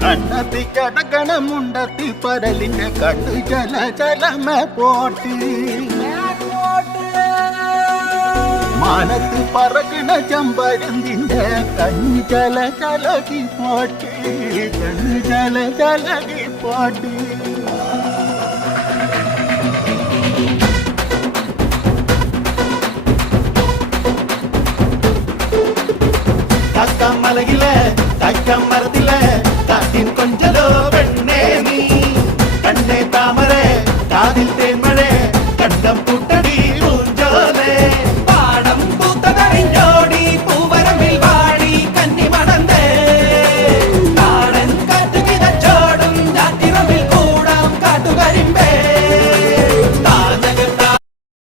കണ്ണത്തി കടകണമുണ്ടത്തി പരലിന്റെ കണ്ണു ജല ജലമ പോട്ടി മാനത്ത് പറകണ ചമ്പരന്തിന്റെ കണ്ണു ജല ജലകി പോട്ടി കണ്ണു ജല ജലകി പോട്ടി മലയിലെ തക്കം മരത്തിലെ കാറ്റിൻ കൊഞ്ചലോ